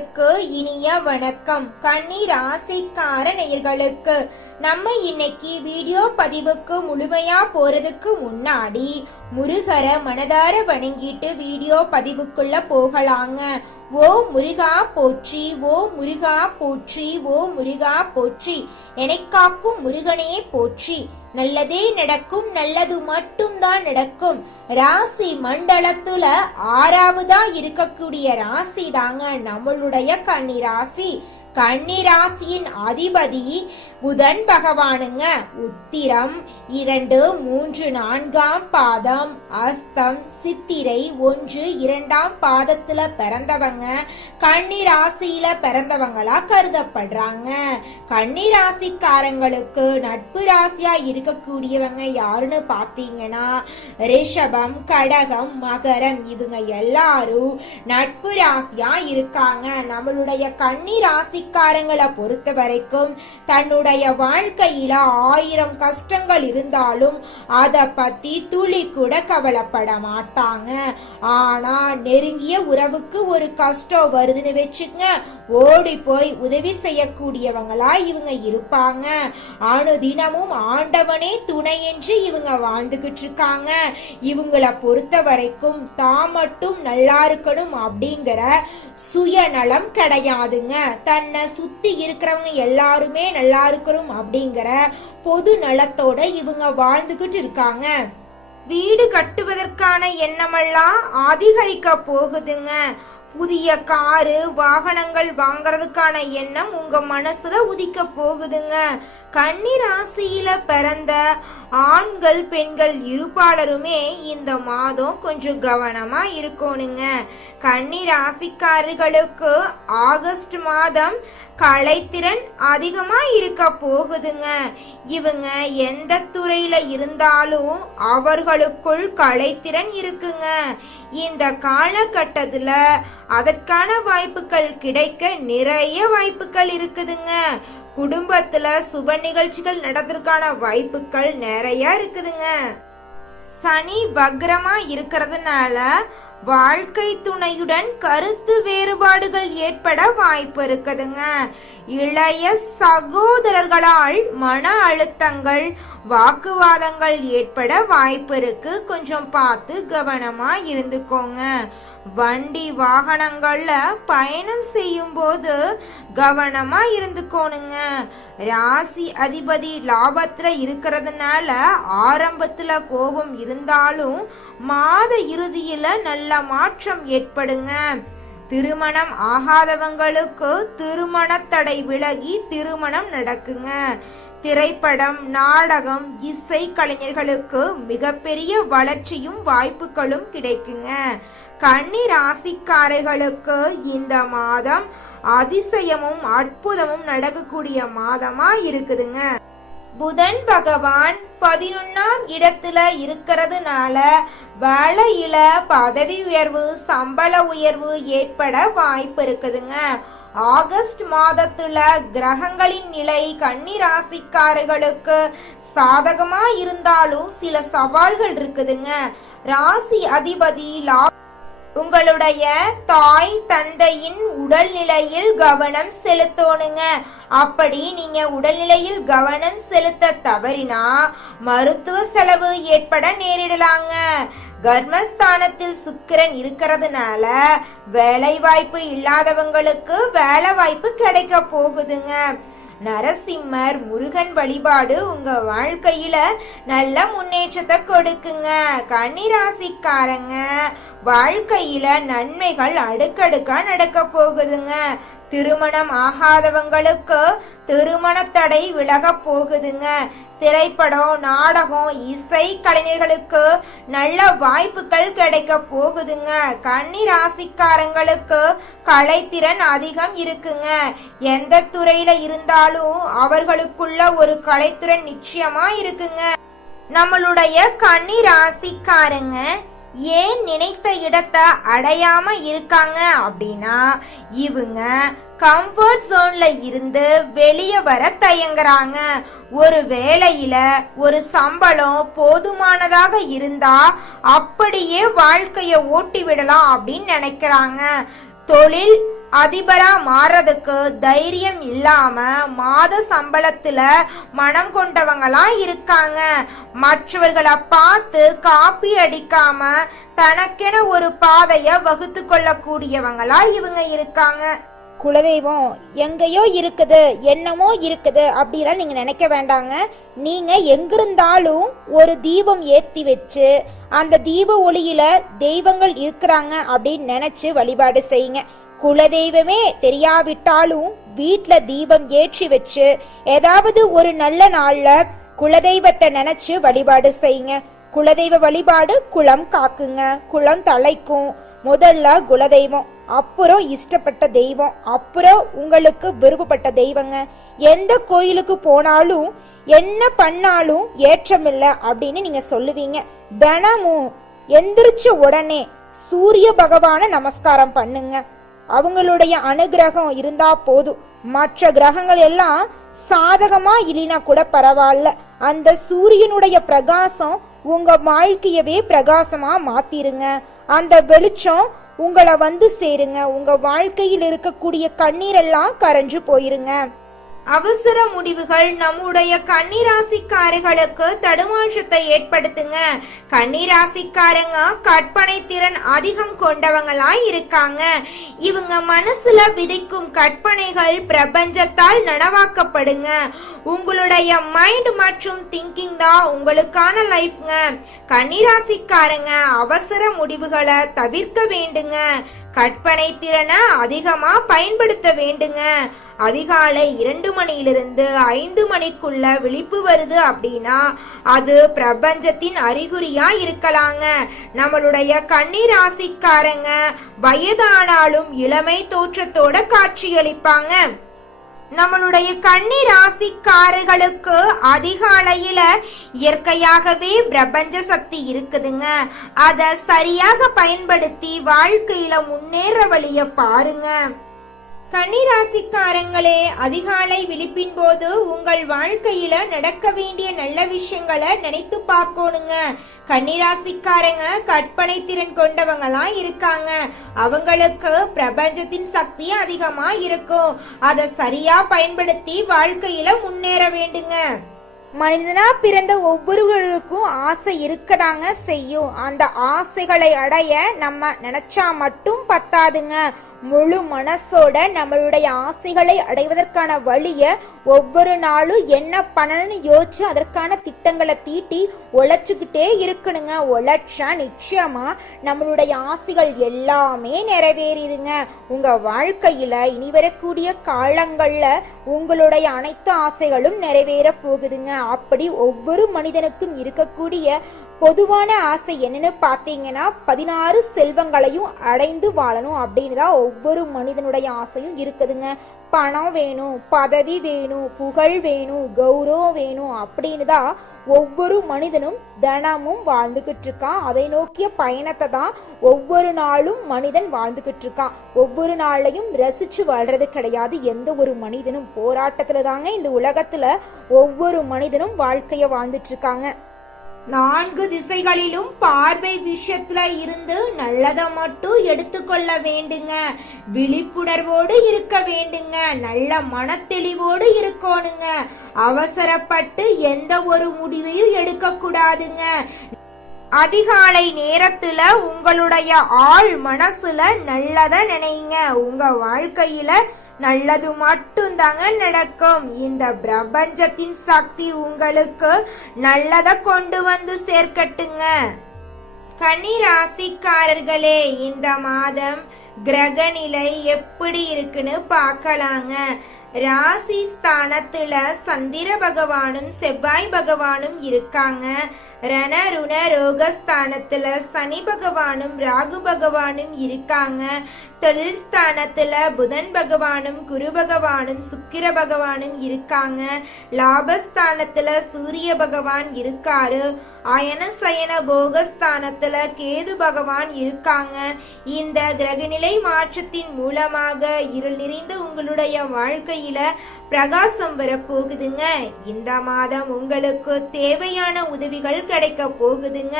நேயர்களுக்கு இனிய வணக்கம். கன்னி ராசிக்கார நேயர்களுக்கு நம்ம இன்னைக்கு வீடியோ பதிவுக்கு முழுமையா போறதுக்கு முன்னாடி முருகரை மனதார வணங்கிட்டு வீடியோ பதிவுக்குள்ள போகலாங்க. ஓ முருகா போற்றி, ஓ முருகா போற்றி, ஓ முருகா போற்றி, எனக்காக்கும் முருகனே போற்றி. நல்லதே நடக்கும், நல்லது மட்டும்தான் நடக்கும். ராசி மண்டலத்துல 6வதா இருக்கக்கூடிய ராசி தாங்க நம்மளுடைய கன்னி ராசி. கன்னி ராசியின் அதிபதி புதன் பகவானுங்க. உத்திரம் 2, 3, 4ஆம் பாதம், அஸ்தம், சித்திரை 1, 2ஆம் பாதத்துல பிறந்தவங்க கன்னி ராசியில பிறந்தவங்களா கருதப்படுறாங்க. கன்னி ராசிக்காரங்களுக்கு நட்பு ராசியா இருக்கக்கூடியவங்க யாருன்னு பாத்தீங்கன்னா ரிஷபம், கடகம், மகரம், இவங்க எல்லாரும் நட்பு ராசியா இருக்காங்க. நம்மளுடைய கன்னி ராசிக்காரங்களை பொறுத்த வரைக்கும் தன்னுடைய வாழ்க்கையில 1000 கஷ்டங்கள் இருந்தாலும் அத பத்தி துளி கூட கவலைப்பட மாட்டாங்க. ஆனா நெருங்கிய உறவுக்கு ஒரு கஷ்டம் வருதுன்னு வச்சுங்க, ஓடி போய் உதவி செய்யக்கூடியவங்களா இவங்க இருப்பாங்க. அனுதினமும் ஆண்டவனே துணை என்று இவங்க வாழ்ந்துகிட்டு இருக்காங்க. இவங்களை பொறுத்த வரைக்கும் தான் மட்டும் நல்லா இருக்கணும் அப்படிங்கிற சுயநலம் கிடையாதுங்க. தன்னை சுத்தி இருக்கிறவங்க எல்லாருமே நல்லா இருக்கணும் அப்படிங்கிற பொது நலத்தோட இவங்க வாழ்ந்துகிட்டு இருக்காங்க. வீடு கட்டுவதற்கான எண்ணமெல்லாம் அதிகரிக்க போகுதுங்க. புதிய காரு வாகனங்கள் வாங்கறதுக்கான எண்ணம் உங்க மனசுல உதிக்க போகுதுங்க. கன்னி ராசியில பிறந்த ஆண்கள் பெண்கள் இருப்பாளருமே இந்த மாதம் கொஞ்சம் கவனமா இருக்கணுங்க. கன்னி ராசிக்காரர்களுக்கு ஆகஸ்ட் மாதம் கலைத்திறன் அதிகமா இருக்க போகுதுங்க. இவங்க எந்த துறையில இருந்தாலும் அவர்களுக்குள் கலைத்திறன் இருக்குங்க. இந்த காலகட்டத்துல அதற்கான வாய்ப்புகள் கிடைக்க நிறைய வாய்ப்புகள் இருக்குதுங்க. குடும்பத்துல சுப நிகழ்ச்சிகள் நடத்துறதுக்கான வாய்ப்புகள் நிறைய இருக்குதுங்க. சனி வக்ரமா இருக்கிறதுனால வாழ்க்கை துணையுடன் கருத்து வேறுபாடுகள் ஏற்பட வாய்ப்பு இருக்குதுங்க. இளைய சகோதரர்களால் மன அழுத்தங்கள் வாக்குவாதங்கள் ஏற்பட வாய்ப்பு இருக்கு. கொஞ்சம் பார்த்து கவனமா இருந்துக்கோங்க. வண்டி வாகனங்கள்ல பயணம் செய்யும் போது கவனமா இருந்துக்கோணுங்க. ராசி அதிபதி லாபத்துல இருக்கிறதுனால ஆரம்பத்துல கோபம் இருந்தாலும் மாத இறுதியில நல்ல மாற்றம் ஏற்படுங்க. திருமணம் ஆகாதவங்களுக்கு திருமண தடை விலகி திருமணம் நடக்குங்க. திரைப்படம், நாடகம், இசை கலைஞர்களுக்கு மிகப்பெரிய வளர்ச்சியும் வாய்ப்புகளும் கிடைக்குங்க. கன்னி ராசிக்காரர்களுக்கு இந்த மாதம் அதிசயமும் அற்புதமும் நடக்கக்கூடிய மாதமா இருக்குதுங்க. புதன் பகவான் 11ஆம் இடத்துல இருக்கிறதுனால வேலையில பதவி உயர்வு, சம்பள உயர்வு ஏற்பட வாய்ப்பு இருக்குதுங்க. ஆகஸ்ட் மாதத்துல கிரகங்களின் நிலை கன்னி ராசிக்காரர்களுக்கு சாதகமா இருந்தாலும் சில சவால்கள் இருக்குதுங்க. ராசி அதிபதி உங்களுடைய தாய் தந்தையின் உடல்நிலையில் கவனம் செலுத்தணுங்க. அப்படி நீங்க உடல்நிலையில் கவனம் செலுத்த தவறினா மருத்துவ செலவு ஏற்பட நேரிடலாங்க. கர்மஸ்தானத்தில் சுக்கிரன் இருக்கிறதுனால வேலை வாய்ப்பு இல்லாதவங்களுக்கு வேலை வாய்ப்பு கிடைக்க போகுதுங்க. நரசிம்மர் முருகன் வழிபாடு உங்க வாழ்க்கையில நல்ல முன்னேற்றத்தை கொடுக்குங்க. கன்னி ராசிக்காரங்க வாழ்க்கையில நன்மைகள் அடுக்கடுக்கா நடக்க போகுதுங்க. திருமணம் ஆகாதவங்களுக்கு திருமண தடை விலக போகுதுங்க. திரைப்படம், நாடகம், இசை கலைஞர்களுக்கு நல்ல வாய்ப்புகள் கிடைக்க போகுதுங்க. கன்னி ராசிக்காரங்களுக்கு கலைத்திறன் அதிகம் இருக்குங்க. எந்த துறையில இருந்தாலும் அவர்களுக்குள்ள ஒரு கலைத்திறன் நிச்சயமா இருக்குங்க. நம்மளுடைய கன்னி ராசிக்காரங்க ஏன் நினைத்த இடத்தை அடையாம இருக்காங்க அப்படின்னா இவங்க கம்ஃபர்ட் ஜோன்ல இருந்து வெளியே வர தயங்குறாங்க. ஒரு வேலையில ஒரு சம்பளம் போதுமானதாக இருந்தா அப்படியே வாழ்க்கைய ஓட்டி விடலாம் அப்படின்னு நினைக்கிறாங்க. தொழில் அதிபரா மாறதுக்கு தைரியம் இல்லாம மாத சம்பளத்துல மனம் கொண்டவங்களா இருக்காங்க. மற்றவர்களை பார்த்து காப்பி அடிக்காம தனக்கென ஒரு பாதைய வகுத்து கொள்ளக்கூடியவங்களா இவங்க இருக்காங்க. குலதெய்வம் எங்கேயோ இருக்குது, என்னமோ இருக்குது அப்படிலாம் நீங்க நினைக்க வேண்டாங்க. நீங்க எங்கிருந்தாலும் ஒரு தீபம் ஏத்தி வச்சு அந்த தீப ஒளியில தெய்வங்கள் இருக்கிறாங்க அப்படின்னு நினைச்சு வழிபாடு செய்யுங்க. குலதெய்வமே தெரியாவிட்டாலும் வீட்டுல தீபம் ஏற்றி வச்சு ஏதாவது ஒரு நல்ல நாள்ல குலதெய்வத்தை நினைச்சு வழிபாடு செய்யுங்க. குலதெய்வ வழிபாடு குலம் காக்குங்க, குலம் தலைக்கும். முதல்ல குலதெய்வம், அப்புறம் இஷ்டப்பட்ட தெய்வம், அப்புறம் உங்களுக்கு விருப்பப்பட்ட தெய்வங்க. எந்த கோயிலுக்கு போனாலும் என்ன பண்ணாலும் ஏற்றமில்ல அப்படின்னு நீங்க சொல்லுவீங்க. தினமும் எந்திரிச்ச உடனே சூரிய பகவான நமஸ்காரம் பண்ணுங்க. அவங்களுடைய அனுகிரகம் இருந்தா போதும். மற்ற கிரகங்கள் எல்லாம் சாதகமா இல்லைனா கூட பரவாயில்ல, அந்த சூரியனுடைய பிரகாசம் உங்க வாழ்க்கையவே பிரகாசமா மாத்திருங்க. அந்த வெளிச்சம் உங்களை வந்து சேருங்க. உங்க வாழ்க்கையில் இருக்கக்கூடிய கண்ணீரெல்லாம் கரைஞ்சு போயிருங்க. அவசர முடிவுகள் நம்முடைய கன்னிராசிக்காரர்களுக்கு தடுமாற்றத்தை ஏற்படுத்துங்க. கன்னிராசிக்காரங்க கற்பனை திறன் அதிகம் கொண்டவங்களா இருக்காங்க. இவங்க மனசுல விதைக்கும் கற்பனைகள் பிரபஞ்சத்தால் நனவாக்கப்படுங்க. உங்களுடைய மைண்ட் மற்றும் திங்கிங் தான் உங்களுக்கான லைஃப்ங்க. கன்னிராசிக்காரங்க அவசர முடிவுகளை தவிர்க்க வேண்டுங்க. கற்பனை திறனை அதிகமா பயன்படுத்த வேண்டுங்க. அதிகாலை 2 மணியிலிருந்து 5 மணிக்குள்ள விழிப்பு வருது அப்படின்னா அது பிரபஞ்சத்தின் அறிகுறியா இருக்கலாங்க. நம்மளுடைய கன்னிராசிக்காரங்க வயதானாலும் இளமை தோற்றத்தோட காட்சியளிப்பாங்க. நம்மளுடைய கன்னிராசிக்காரர்களுக்கு அதிகாலையில இயற்கையாகவே பிரபஞ்ச சக்தி இருக்குதுங்க. அத சரியாக பயன்படுத்தி வாழ்க்கையில முன்னேற வழிய பாருங்க. கன்னிராசிக்காரங்களே, அதிகாலை விழிப்பின் போது உங்கள் வாழ்க்கையில நடக்க வேண்டிய நல்ல விஷயங்களை நினைத்து பார்க்கணுங்க. கன்னிராசிக்காரங்க கற்பனை திறன் கொண்டவங்களா இருக்காங்க. அவங்களுக்கு பிரபஞ்சத்தின் சக்தி அதிகமா இருக்கும். அதை சரியா பயன்படுத்தி வாழ்க்கையில முன்னேற வேண்டுங்க. மனிதனா பிறந்த ஒவ்வொருவருக்கும் ஆசை இருக்கதாங்க செய்யும். அந்த ஆசைகளை அடைய நம்ம நினைச்சா மட்டும் பத்தாதுங்க. முழு மனசோட நம்மளுடைய ஆசைகளை அடைவதற்கான வழிய ஒவ்வொரு நாளும் என்ன பண்ணணும்னு யோசிச்சு அதற்கான திட்டங்களை தீட்டி உழைச்சுக்கிட்டே இருக்கணுங்க. உழைச்சா நிச்சயமா நம்மளுடைய ஆசைகள் எல்லாமே நிறைவேறிடுங்க. உங்க வாழ்க்கையில இனி வரக்கூடிய காலங்கள்ல உங்களுடைய அனைத்து ஆசைகளும் நிறைவேற போகுதுங்க. அப்படி ஒவ்வொரு மனிதனுக்கும் இருக்கக்கூடிய பொதுவான ஆசை என்னன்னு பார்த்தீங்கன்னா 16 செல்வங்களையும் அடைந்து வாழணும் அப்படின்னு தான் ஒவ்வொரு மனிதனுடைய ஆசையும் இருக்குதுங்க. பணம் வேணும், பதவி வேணும், புகழ் வேணும், கௌரவம் வேணும் அப்படின்னு தான் ஒவ்வொரு மனிதனும் தினமும் வாழ்ந்துகிட்டு இருக்கான். அதை நோக்கிய பயணத்தை தான் ஒவ்வொரு நாளும் மனிதன் வாழ்ந்துகிட்டு இருக்கான். ஒவ்வொரு நாளையும் ரசிச்சு வாழ்றது கிடையாது. எந்த ஒரு மனிதனும் போராட்டத்துல தாங்க இந்த உலகத்துல ஒவ்வொரு மனிதனும் வாழ்க்கைய வாழ்ந்துட்டு இருக்காங்க. 4 திசைகளிலும் பார்வை விஷயத்துல இருந்து நல்லதை மட்டும் எடுத்துக்கொள்ள வேண்டுங்க. விழிப்புணர்வோடு இருக்க வேண்டுங்க. நல்ல மனத்தெளிவோடு இருக்கணுங்க. அவசரப்பட்டு எந்த ஒரு முடிவையும் எடுக்க கூடாதுங்க. அதிகாலை நேரத்துல உங்களுடைய ஆள் மனசுல நல்லத நினைங்க. உங்க வாழ்க்கையில நல்லது மட்டும் தாங்க நடக்கும். இந்த பிரபஞ்சத்தின் சக்தி உங்களுக்கு நல்லத கொண்டு வந்து சேர்க்கட்டுங்க. கன்னிராசிக்காரர்களே, இந்த மாதம் கிரக நிலை எப்படி இருக்குன்னு பார்க்கலாங்க. ராசி ஸ்தானத்துல சந்திர பகவானும் செவ்வாய் பகவானும் இருக்காங்க. ரண ருண ரோகஸ்தானத்துல சனி பகவானும் ராகு பகவானும் இருக்காங்க. தொழில் ஸ்தானத்துல புதன் பகவானும் குரு பகவானும் சுக்கிர பகவானும் இருக்காங்க. லாபஸ்தானத்துல சூரிய பகவான் இருக்காரு. அயன சயன போகஸ்தானத்துல கேது பகவான் இருக்காங்க. இந்த கிரகநிலை மாற்றத்தின் மூலமாக இருள் நிறைந்த உங்களுடைய வாழ்க்கையில பிரகாசம் வர போகுதுங்க. இந்த மாதம் உங்களுக்கு தேவையான உதவிகள் கிடைக்க போகுதுங்க.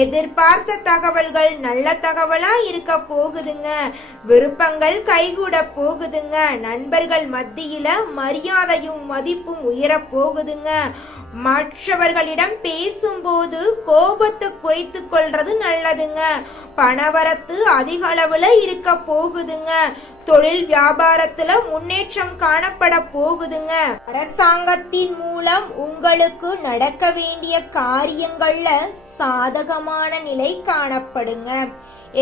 எதிர்பார்த்த தகவல்கள் நல்ல தகவலா இருக்க போகுதுங்க. விருப்பங்கள் கைகூட போகுதுங்க. நண்பர்கள் மத்தியில மரியாதையும் மதிப்பும் உயர போகுதுங்க. மற்றவர்களிடம் பேசும்போது கோபத்தை குறைத்து கொள்றது நல்லதுங்க. பணவரத்து அதிக அளவுல இருக்க போகுதுங்க. தொழில் வியாபாரத்துல முன்னேற்றம் காணப்பட போகுதுங்க. அரசாங்கத்தின் மூலம் உங்களுக்கு நடக்க வேண்டிய காரியங்கள்ல சாதகமான நிலை காணப்படுங்க.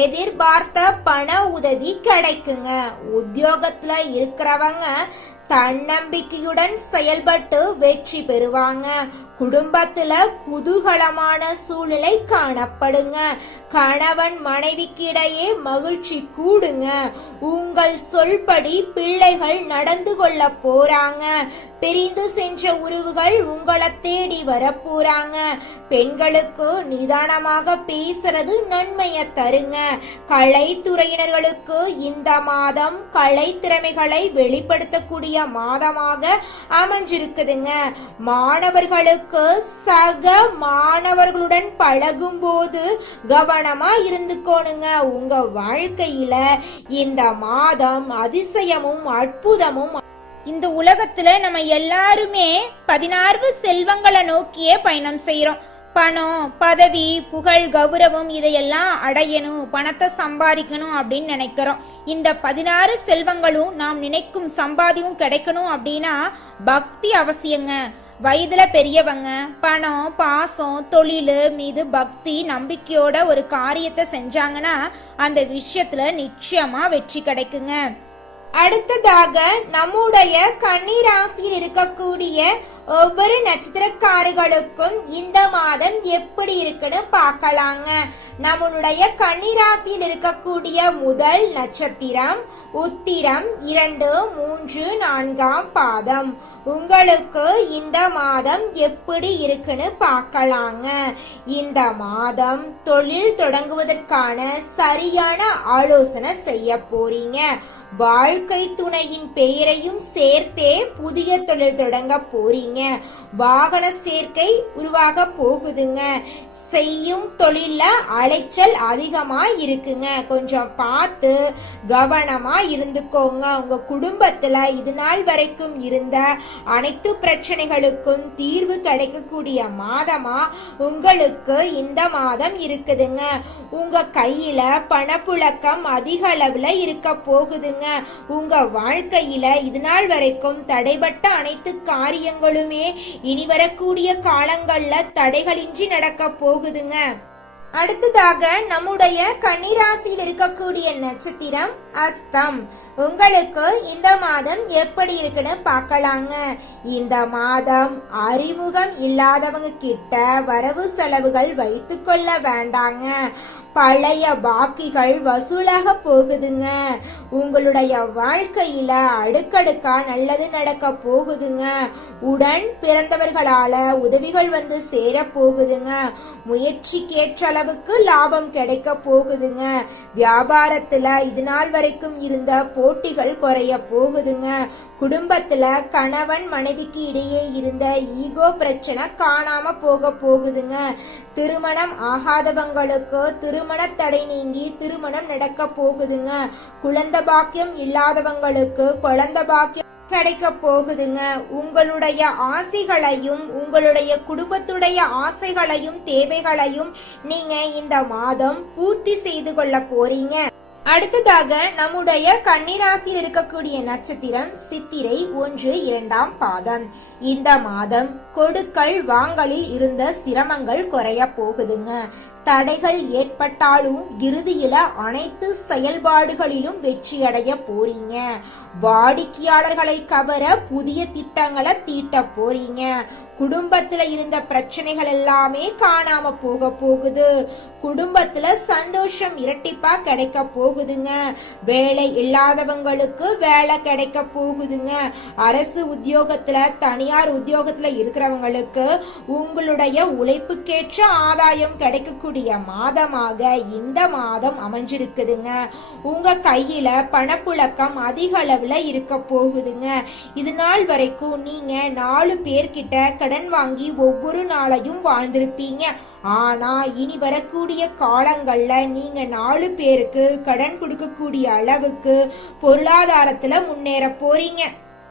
எதிர்பார்த்த பண உதவி கிடைக்குங்க. உத்தியோகத்துல இருக்கிறவங்க தன்னம்பிக்கையுடன் செயல்பட்டு வெற்றி பெறுவாங்க. குடும்பத்துல குதூகலமான சூழ்நிலை காணப்படுங்க. கணவன் மனைவிக்கிடையே மகிழ்ச்சி கூடுங்க. உங்கள் சொல்படி பிள்ளைகள் நடந்து கொள்ள போறாங்க. பிரிந்து சென்ற உறவுகள் உங்களை தேடி வர போறாங்க. பெண்களுக்கு நிதானமாக பேசுறது நன்மையை தருங்க. கலைத்துறையினர்களுக்கு இந்த மாதம் கலை திறமைகளை வெளிப்படுத்தக்கூடிய மாதமாக அமைஞ்சிருக்குதுங்க. மாணவர்களுக்கு சக மாணவர்களுடன் பழகும் போது கவனமா இருந்துக்கோணுங்க. உங்க வாழ்க்கையில இந்த மாதம் அதிசயமும் அற்புதமும். இந்த உலகத்துல நம்ம எல்லாருமே 16 செல்வங்களை நோக்கியே பயணம் செய்யறோம். பணம், பதவி, புகழ், கௌரவம் இதையெல்லாம் அடையணும், பணத்தை சம்பாதிக்கணும் அப்படின்னு நினைக்கிறோம். இந்த 16 செல்வங்களும் நாம் நினைக்கும் சம்பாதியும் கிடைக்கணும் அப்படின்னா பக்தி அவசியங்க. வயதுல பெரியவங்க பணம், பாசம், தொழில் மீது பக்தி நம்பிக்கையோட ஒரு காரியத்தை செஞ்சாங்கன்னா அந்த விஷயத்துல நிச்சயமா வெற்றி கிடைக்குங்க. அடுத்ததாக நம்முடைய கன்னி ராசியில் இருக்கக்கூடிய ஒவ்வொரு நட்சத்திரக்காரர்களுக்கும் இந்த மாதம் எப்படி இருக்குன்னு பார்க்கலாங்க. நம்மளுடைய கன்னி ராசியில் இருக்கக்கூடிய முதல் நட்சத்திரம் உத்திரம் 2, 3, 4ஆம் பாதம். உங்களுக்கு இந்த மாதம் எப்படி இருக்குன்னு பார்க்கலாங்க. இந்த மாதம் தொழில் தொடங்குவதற்கான சரியான ஆலோசனை செய்ய போறீங்க. வாழ்க்கை துணையின் பெயரையும் சேர்த்தே புதிய தொழில் தொடங்க போறீங்க. வாகன சேர்க்கை உருவாக போகுதுங்க. செய்யும் தொழில அலைச்சல் அதிகமா இருக்குங்க. கொஞ்சம் பார்த்து கவனமா இருந்துக்கோங்க. உங்க குடும்பத்துல இது நாள் வரைக்கும் இருந்த அனைத்து பிரச்சனைகளுக்கும் தீர்வு கிடைக்கக்கூடிய மாதமா உங்களுக்கு இந்த மாதம் இருக்குதுங்க. உங்க கையில பணப்புழக்கம் அதிக அளவுல இருக்க போகுதுங்க. உங்க வாழ்க்கையில இது நாள் வரைக்கும் தடைபட்ட அனைத்து காரியங்களுமே இனி வரக்கூடிய காலங்கள்ல தடைகளின்றி நடக்க போகுதுங்க. அடுத்ததாக நம்முடைய கன்னிராசியில் இருக்கக்கூடிய நட்சத்திரம் அஸ்தம். உங்களுக்கு இந்த மாதம் எப்படி இருக்குன்னு பார்க்கலாங்க. இந்த மாதம் அறிமுகம் இல்லாதவங்க கிட்ட வரவு செலவுகள் வைத்து கொள்ள வேண்டாங்க. பழைய பாக்கிகள் வசூலாக போகுதுங்க. உங்களுடைய வாழ்க்கையில அடுக்கடுக்கா நல்லது நடக்க போகுதுங்க. உடன் பிறந்தவர்களால உதவிகள் வந்து சேர போகுதுங்க. முயற்சிக்கேற்ற அளவுக்கு லாபம் கிடைக்க போகுதுங்க. வியாபாரத்துல இது நாள் வரைக்கும் இருந்த போட்டிகள் குறைய போகுதுங்க. குடும்பத்துல கணவன் மனைவிக்கு இடையே இருந்த ஈகோ பிரச்சனை காணாம போக போகுதுங்க. திருமணம் ஆகாதவங்களுக்கு திருமண தடை நீங்கி திருமணம் நடக்க போகுதுங்க. குழந்தை பாக்கியம் இல்லாதவங்களுக்கு குழந்தை பாக்கியம் கிடைக்க போகுதுங்க. உங்களுடைய ஆசைகளையும் உங்களுடைய குடும்பத்துடைய ஆசைகளையும் தேவைகளையும் நீங்க இந்த மாதம் பூர்த்தி செய்து கொள்ள போறீங்க. அடுத்ததாக நம்முடைய கன்னிராசியில் இருக்கக்கூடிய நட்சத்திரம் சித்திரை 1, 2ஆம் பாதம். இந்த மாதம் கொடுக்கல் வாங்கலில் இருந்த சிரமங்கள் குறைய போகுதுங்க. தடைகள் ஏற்பட்டாலும் இறுதியில அனைத்து செயல்பாடுகளிலும் வெற்றியடைய போறீங்க. வாடிக்கையாளர்களை கவர புதிய திட்டங்களை தீட்ட போறீங்க. குடும்பத்துல இருந்த பிரச்சனைகள் எல்லாமே காணாம போகுது. குடும்பத்துல சந்தோஷம் இரட்டிப்பா கிடைக்க போகுதுங்க. வேலை இல்லாதவங்களுக்கு வேலை கிடைக்க போகுதுங்க. அரசு உத்தியோகத்துல, தனியார் உத்தியோகத்துல இருக்கிறவங்களுக்கு உங்களுடைய உழைப்புக்கேற்ற ஆதாயம் கிடைக்கக்கூடிய மாதமாக இந்த மாதம் அமைஞ்சிருக்குதுங்க. உங்க கையில பணப்புழக்கம் அதிக அளவுல இருக்க போகுதுங்க. இது நாள் வரைக்கும் நீங்க 4 பேர்கிட்ட கடன் வாங்கி ஒவ்வொரு நாளையும் வாழ்ந்திருப்பீங்க. ஆனா இனி வரக்கூடிய காலங்கள்ல நீங்க 4 பேருக்கு கடன் கொடுக்கக்கூடிய அளவுக்கு பொருளாதாரத்துல முன்னேற போறீங்க.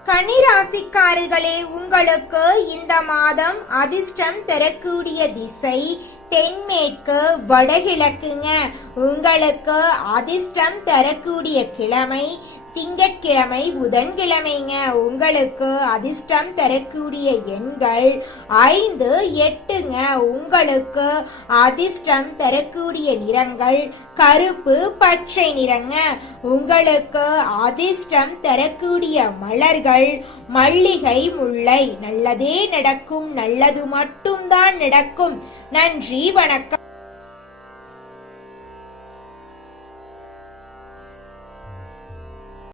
கன்னிராசிக்காரர்களே, உங்களுக்கு இந்த மாதம் அதிர்ஷ்டம் தரக்கூடிய திசை தென்மேற்கு வடகிழக்குங்க. உங்களுக்கு அதிர்ஷ்டம் தரக்கூடிய கிழமை திங்கட்கிழமை புதன்கிழமைங்க. உங்களுக்கு அதிர்ஷ்டம் தரக்கூடிய எண்கள் 5, 8ங்க. உங்களுக்கு அதிர்ஷ்டம் தரக்கூடிய நிறங்கள் கருப்பு, பச்சை நிறங்க. உங்களுக்கு அதிர்ஷ்டம் தரக்கூடிய மலர்கள் மல்லிகை, முல்லை. நல்லதே நடக்கும், நல்லது மட்டும்தான் நடக்கும். நன்றி, வணக்கம்.